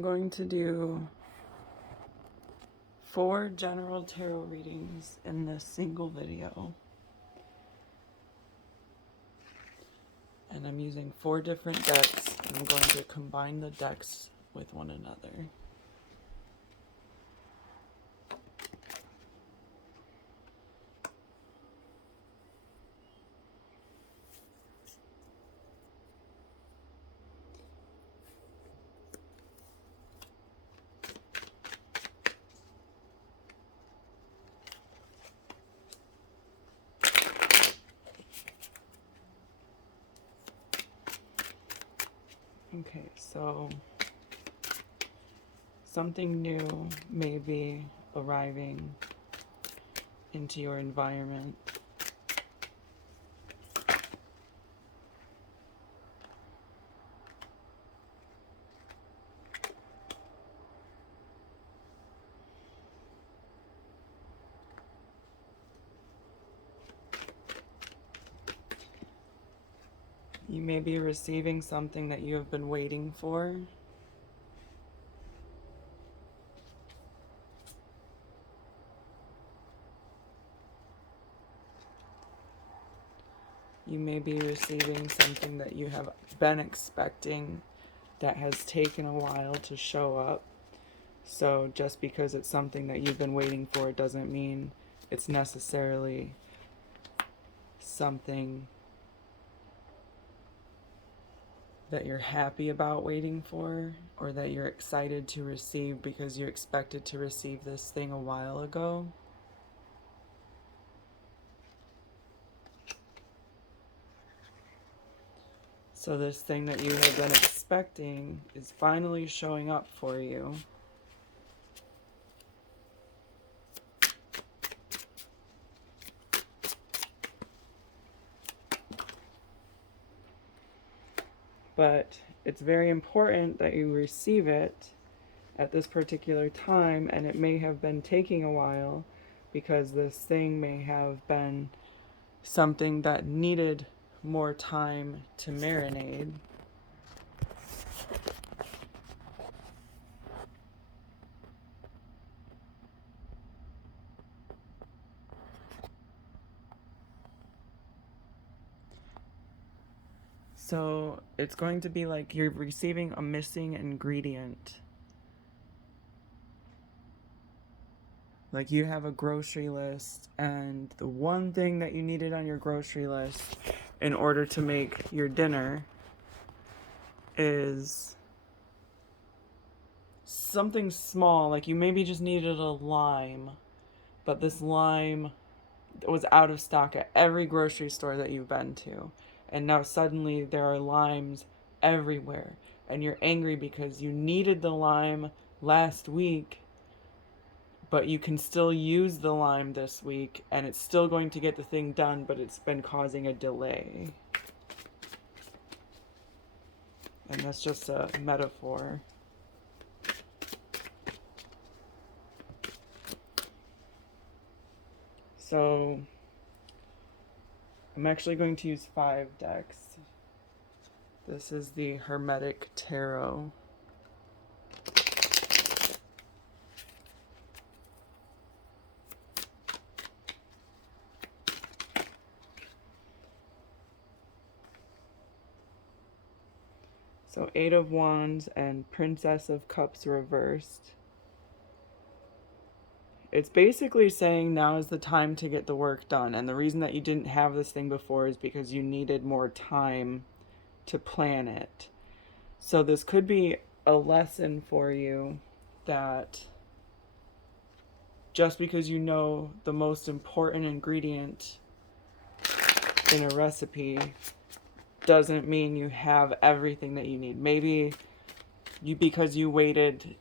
I'm going to do 4 general tarot readings in this single video. And I'm using 4 different decks, and I'm going to combine the decks with one another. Okay, so something new may be arriving into your environment. You may be receiving something that you have been waiting for. You may be receiving something that you have been expecting that has taken a while to show up. So just because it's something that you've been waiting for doesn't mean it's necessarily something that you're happy about waiting for, or that you're excited to receive because you expected to receive this thing a while ago. So this thing that you have been expecting is finally showing up for you. But it's very important that you receive it at this particular time, and it may have been taking a while because this thing may have been something that needed more time to marinate. So it's going to be like you're receiving a missing ingredient. Like you have a grocery list, and the one thing that you needed on your grocery list in order to make your dinner is something small. Like you maybe just needed a lime, but this lime was out of stock at every grocery store that you've been to. And now suddenly there are limes everywhere. And you're angry because you needed the lime last week, but you can still use the lime this week, and it's still going to get the thing done, but it's been causing a delay. And that's just a metaphor. So I'm actually going to use 5 decks. This is the Hermetic Tarot. So 8 of Wands and Princess of Cups reversed. It's basically saying now is the time to get the work done. And the reason that you didn't have this thing before is because you needed more time to plan it. So this could be a lesson for you that just because you know the most important ingredient in a recipe doesn't mean you have everything that you need. Maybe because you waited,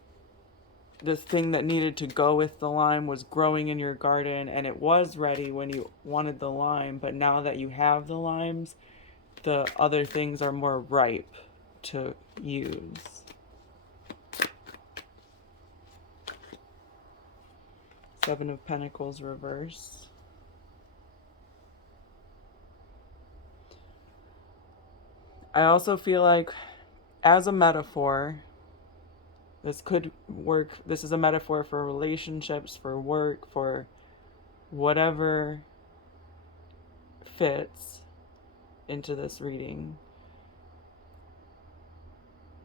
this thing that needed to go with the lime was growing in your garden and it was ready when you wanted the lime, but now that you have the limes, the other things are more ripe to use. Seven of Pentacles reverse. I also feel like, as a metaphor, This could work. This is a metaphor for relationships, for work, for whatever fits into this reading.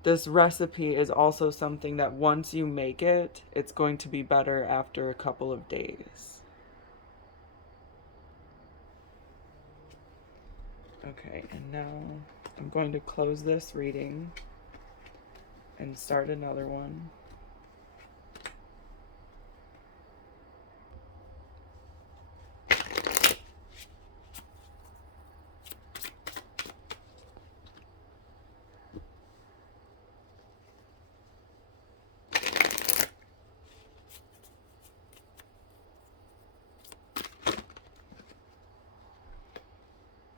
This recipe is also something that once you make it, it's going to be better after a couple of days. Okay, and now I'm going to close this reading and start another one.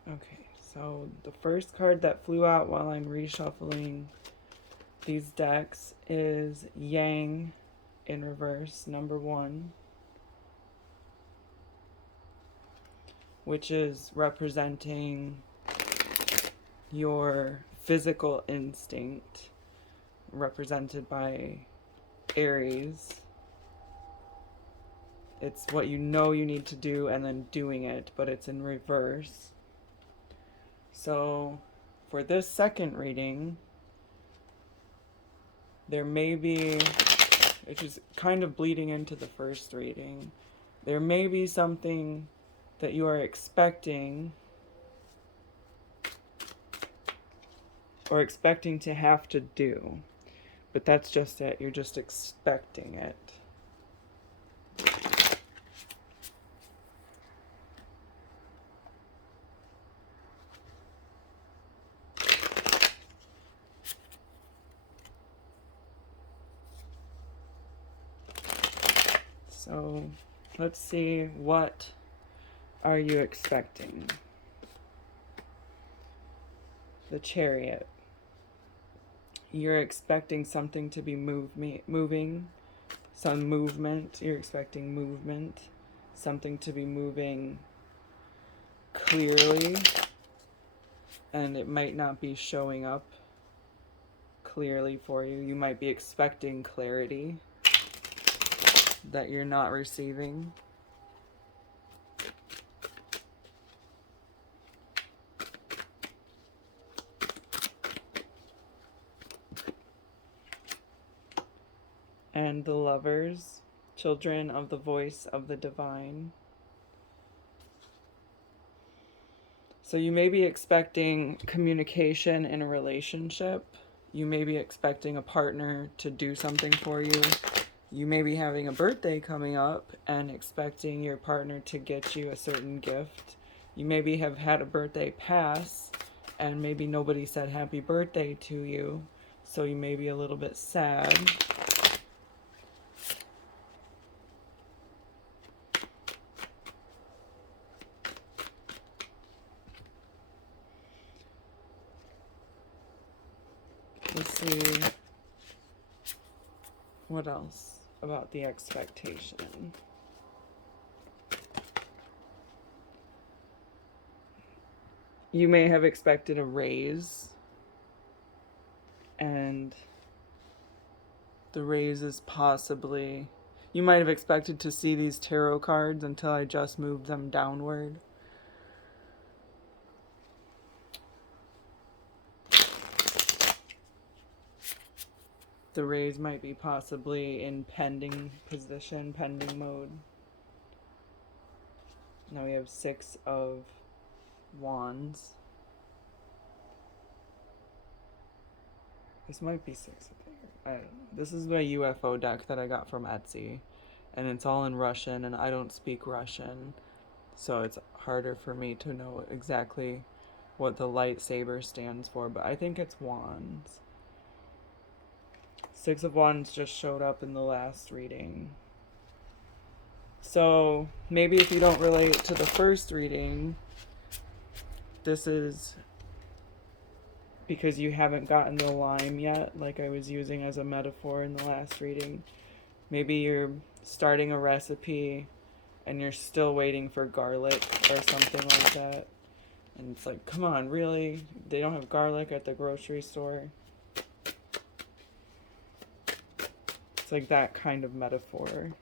Okay, so the first card that flew out while I'm reshuffling these decks is Yang in reverse, number 1, which is representing your physical instinct, represented by Aries. It's what you know you need to do and then doing it, but it's in reverse. So for this second reading, there may be, which is kind of bleeding into the first reading, there may be something that you are expecting or expecting to have to do, but that's just it. You're just expecting it. So let's see, what are you expecting? The Chariot. You're expecting something to be moving, some movement. You're expecting movement, something to be moving clearly, and it might not be showing up clearly for you. You might be expecting clarity that you're not receiving. And the Lovers, children of the voice of the divine. So you may be expecting communication in a relationship. You may be expecting a partner to do something for you. You may be having a birthday coming up and expecting your partner to get you a certain gift. You maybe have had a birthday pass and maybe nobody said happy birthday to you, so you may be a little bit sad. Let's see what else about the expectation. You may have expected a raise, and the raise is possibly, you might have expected to see these tarot cards until I just moved them downward. The raise might be possibly in pending position, pending mode. Now we have 6 of Wands. This might be 6 of Wands. This is my UFO deck that I got from Etsy, and it's all in Russian, and I don't speak Russian, so it's harder for me to know exactly what the lightsaber stands for, but I think it's Wands. 6 of Wands just showed up in the last reading. So maybe if you don't relate to the first reading, this is because you haven't gotten the lime yet, like I was using as a metaphor in the last reading. Maybe you're starting a recipe and you're still waiting for garlic or something like that. And it's like, come on, really? They don't have garlic at the grocery store? It's like that kind of metaphor.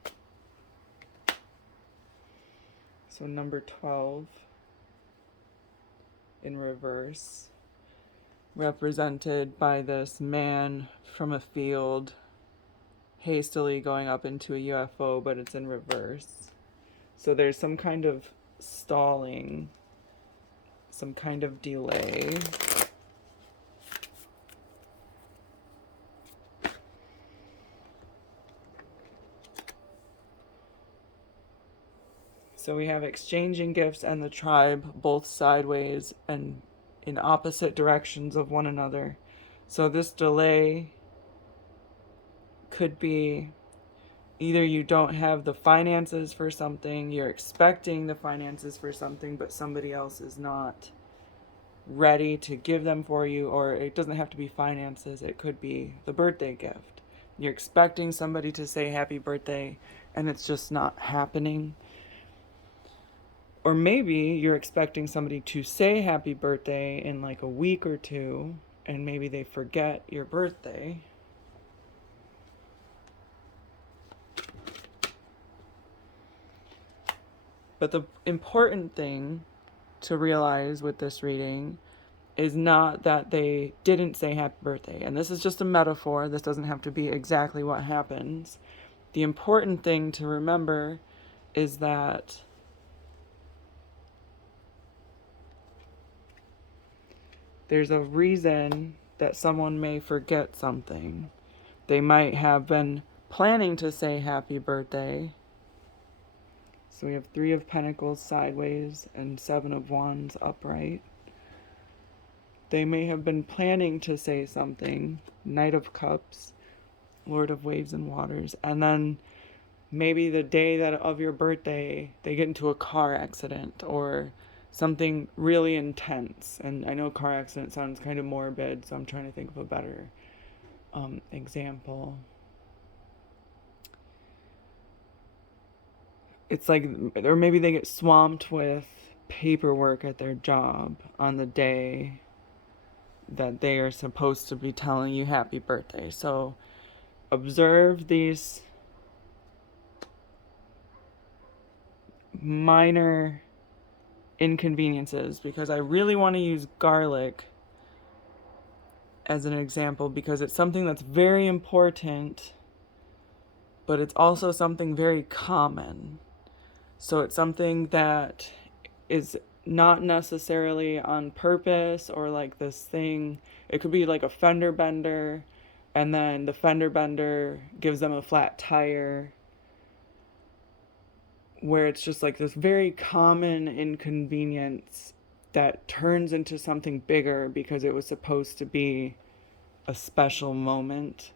So number 12 in reverse, represented by this man from a field hastily going up into a UFO, but it's in reverse. So there's some kind of stalling, some kind of delay. So we have exchanging gifts and the tribe, both sideways and in opposite directions of one another. So this delay could be either you don't have the finances for something, you're expecting the finances for something, but somebody else is not ready to give them for you, or it doesn't have to be finances, it could be the birthday gift. You're expecting somebody to say happy birthday and it's just not happening. Or maybe you're expecting somebody to say happy birthday in like a week or two, and maybe they forget your birthday. But the important thing to realize with this reading is not that they didn't say happy birthday. And this is just a metaphor. This doesn't have to be exactly what happens. The important thing to remember is that there's a reason that someone may forget something. They might have been planning to say happy birthday. So we have 3 of Pentacles sideways and 7 of Wands upright. They may have been planning to say something, Knight of Cups, Lord of Waves and Waters, and then maybe the day that of your birthday, they get into a car accident or something really intense. And I know car accident sounds kind of morbid, so I'm trying to think of a better example. It's like, or maybe they get swamped with paperwork at their job on the day that they are supposed to be telling you happy birthday. So observe these minor inconveniences, because I really want to use garlic as an example because it's something that's very important, but it's also something very common. So it's something that is not necessarily on purpose, or like this thing, it could be like a fender bender, and then the fender bender gives them a flat tire, where it's just like this very common inconvenience that turns into something bigger because it was supposed to be a special moment,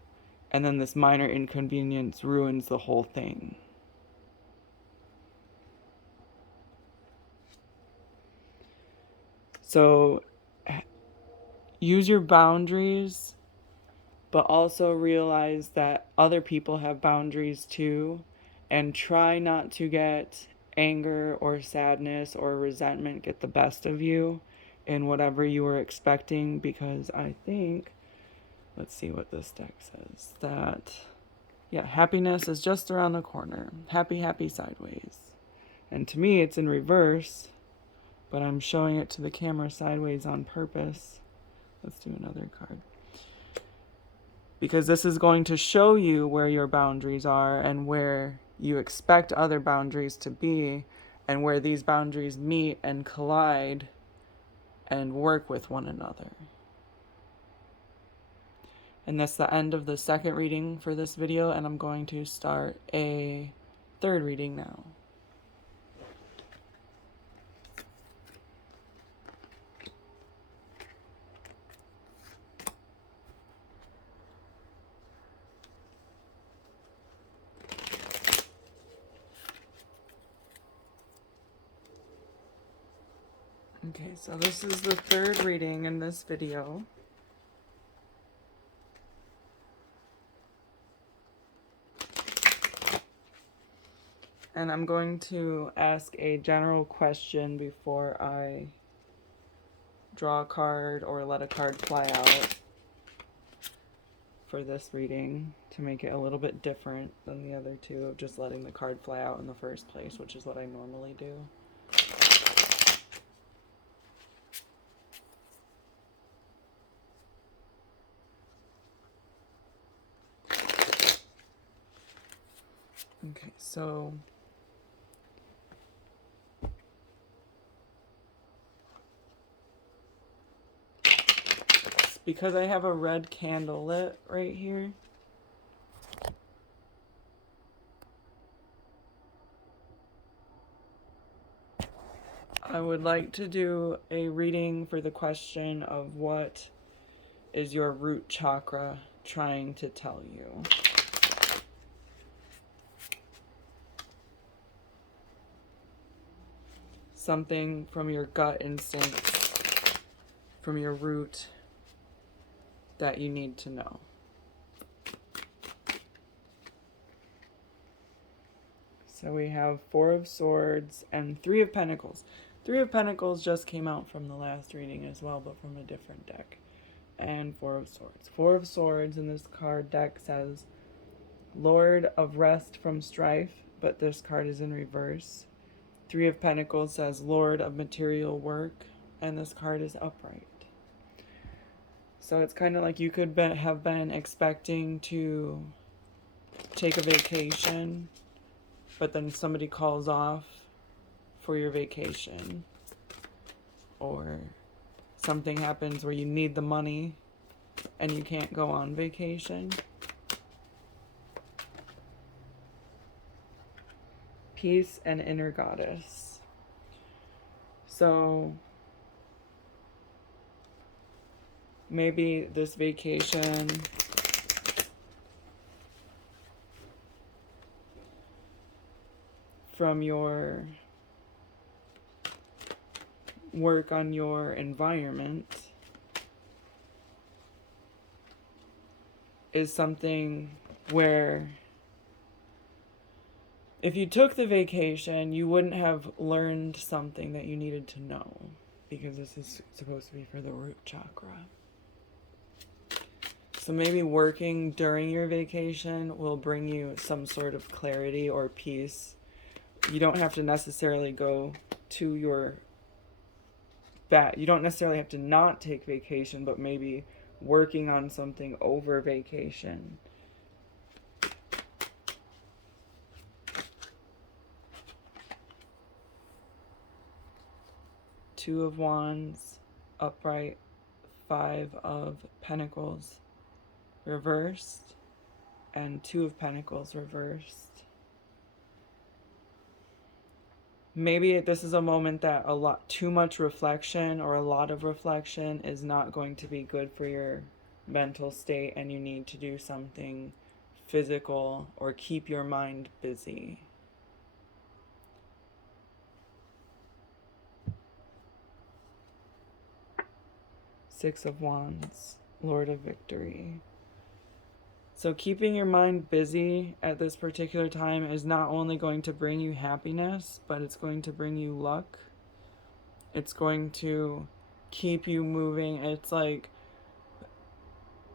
and then this minor inconvenience ruins the whole thing. So use your boundaries, but also realize that other people have boundaries too, and try not to get anger or sadness or resentment get the best of you in whatever you were expecting, because I think, let's see what this deck says, that, yeah, happiness is just around the corner. Happy, happy sideways. And to me, it's in reverse, but I'm showing it to the camera sideways on purpose. Let's do another card. Because this is going to show you where your boundaries are and where you expect other boundaries to be, and where these boundaries meet and collide and work with one another. And that's the end of the second reading for this video, and I'm going to start a third reading now. Okay, so this is the third reading in this video. And I'm going to ask a general question before I draw a card or let a card fly out. for this reading to make it a little bit different than the other two of just letting the card fly out in the first place, which is what I normally do. Okay, so because I have a red candle lit right here, I would like to do a reading for the question of what is your root chakra trying to tell you. Something from your gut instinct, from your root, that you need to know. So we have Four of Swords and Three of Pentacles. Three of Pentacles just came out from the last reading as well, but from a different deck. And Four of Swords. Four of Swords in this card deck says Lord of Rest from Strife, but this card is in reverse. Three of Pentacles says Lord of Material Work, and this card is upright. So it's kind of like you could have been expecting to take a vacation, but then somebody calls off for your vacation. Or something happens where you need the money and you can't go on vacation. Peace and Inner Goddess. So maybe this vacation from your work on your environment is something where if you took the vacation, you wouldn't have learned something that you needed to know, because this is supposed to be for the root chakra. So maybe working during your vacation will bring you some sort of clarity or peace. You don't have to necessarily go to your you don't necessarily have to not take vacation, but maybe working on something over vacation. Two of Wands, upright. Five of Pentacles, reversed. And Two of Pentacles, reversed. Maybe this is a moment that too much reflection or a lot of reflection is not going to be good for your mental state, and you need to do something physical or keep your mind busy. Six of Wands, Lord of Victory. So keeping your mind busy at this particular time is not only going to bring you happiness, but it's going to bring you luck. It's going to keep you moving. It's like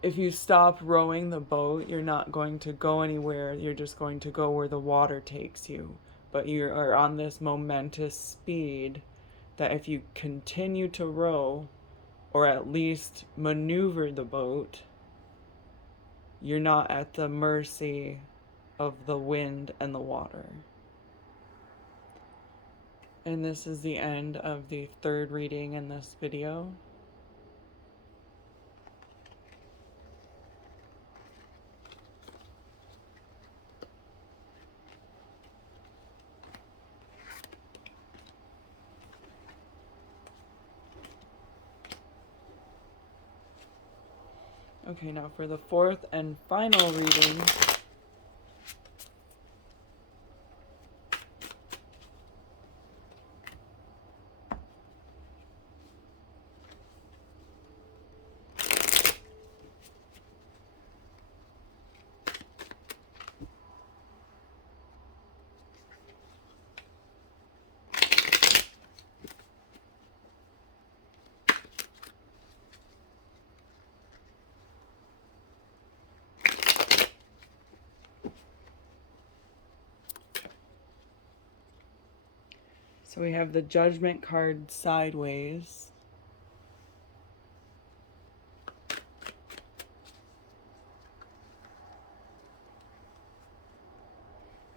if you stop rowing the boat, you're not going to go anywhere. You're just going to go where the water takes you. But you are on this momentous speed that if you continue to row, or at least maneuver the boat, you're not at the mercy of the wind and the water. And this is the end of the third reading in this video. Okay, now for the fourth and final reading. So we have the Judgment card sideways.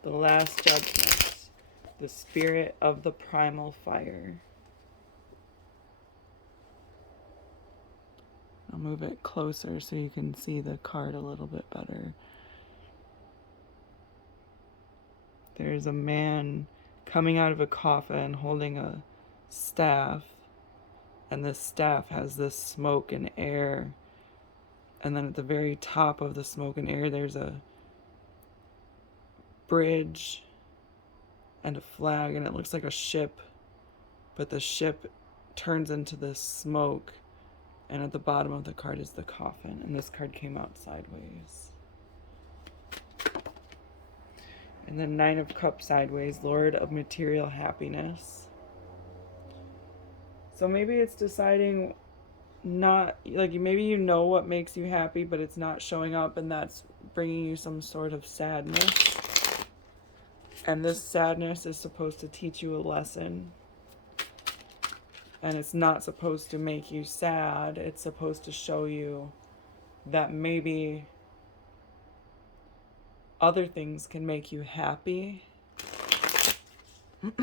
The Last Judgment. The Spirit of the Primal Fire. I'll move it closer so you can see the card a little bit better. There's a man coming out of a coffin holding a staff, and this staff has this smoke and air, and then at the very top of the smoke and air there's a bridge and a flag, and it looks like a ship, but the ship turns into this smoke, and at the bottom of the card is the coffin, and this card came out sideways. And then Nine of Cups sideways, Lord of Material Happiness. So maybe it's deciding not, like, maybe you know what makes you happy, but it's not showing up, and that's bringing you some sort of sadness. And this sadness is supposed to teach you a lesson. And it's not supposed to make you sad. It's supposed to show you that maybe other things can make you happy. I'm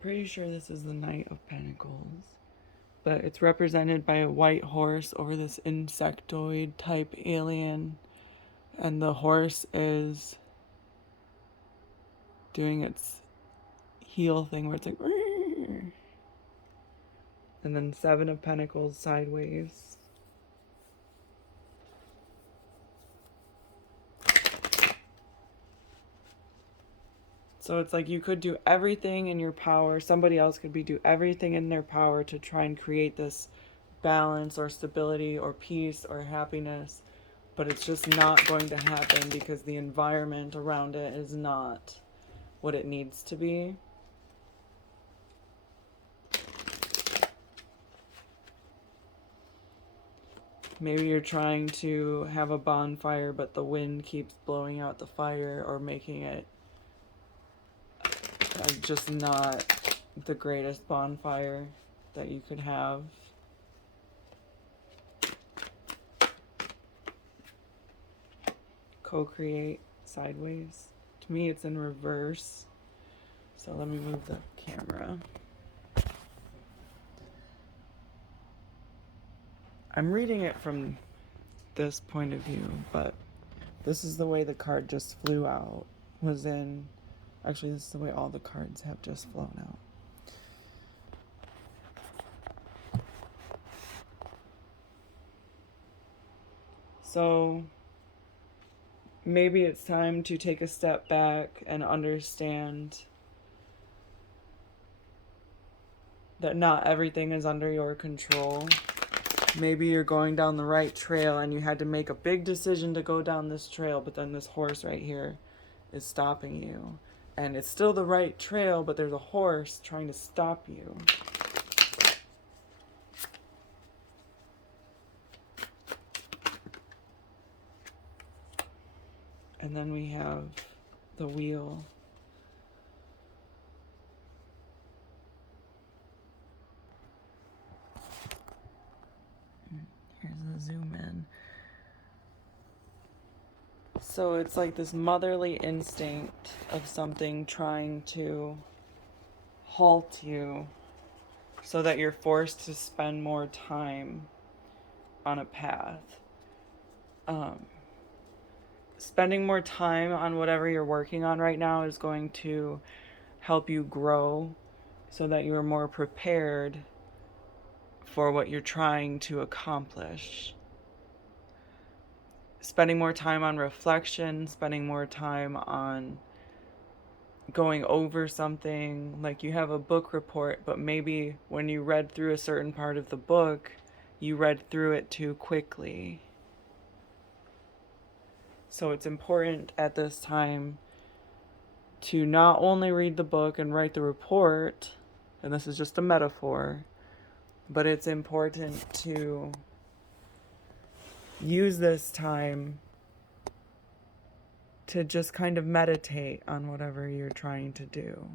pretty sure this is the Knight of Pentacles, but it's represented by a white horse over this insectoid type alien, and the horse is doing its heel thing where it's like, and then Seven of Pentacles sideways. So it's like you could do everything in your power. Somebody else could do everything in their power to try and create this balance or stability or peace or happiness. But it's just not going to happen because the environment around it is not what it needs to be. Maybe you're trying to have a bonfire, but the wind keeps blowing out the fire or making it just not the greatest bonfire that you could have. Co-create sideways. To me, it's in reverse. So let me move the camera. I'm reading it from this point of view, but this is the way the card just flew out. Actually, this is the way all the cards have just flown out. So maybe it's time to take a step back and understand that not everything is under your control. Maybe you're going down the right trail and you had to make a big decision to go down this trail, but then this horse right here is stopping you. And it's still the right trail, but there's a horse trying to stop you. And then we have the wheel. Here's the zoom in. So it's like this motherly instinct of something trying to halt you so that you're forced to spend more time on a path. Spending more time on whatever you're working on right now is going to help you grow so that you're more prepared for what you're trying to accomplish. Spending more time on reflection, spending more time on going over something, like you have a book report, but maybe when you read through a certain part of the book, you read through it too quickly. So it's important at this time to not only read the book and write the report, and this is just a metaphor, but it's important to use this time to just kind of meditate on whatever you're trying to do.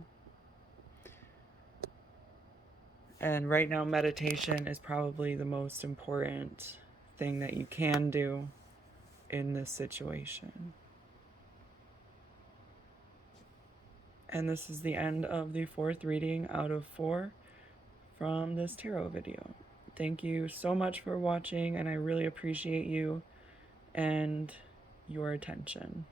And right now, meditation is probably the most important thing that you can do in this situation. And this is the end of the 4th reading out of 4 from this tarot video. Thank you so much for watching, and I really appreciate you and your attention.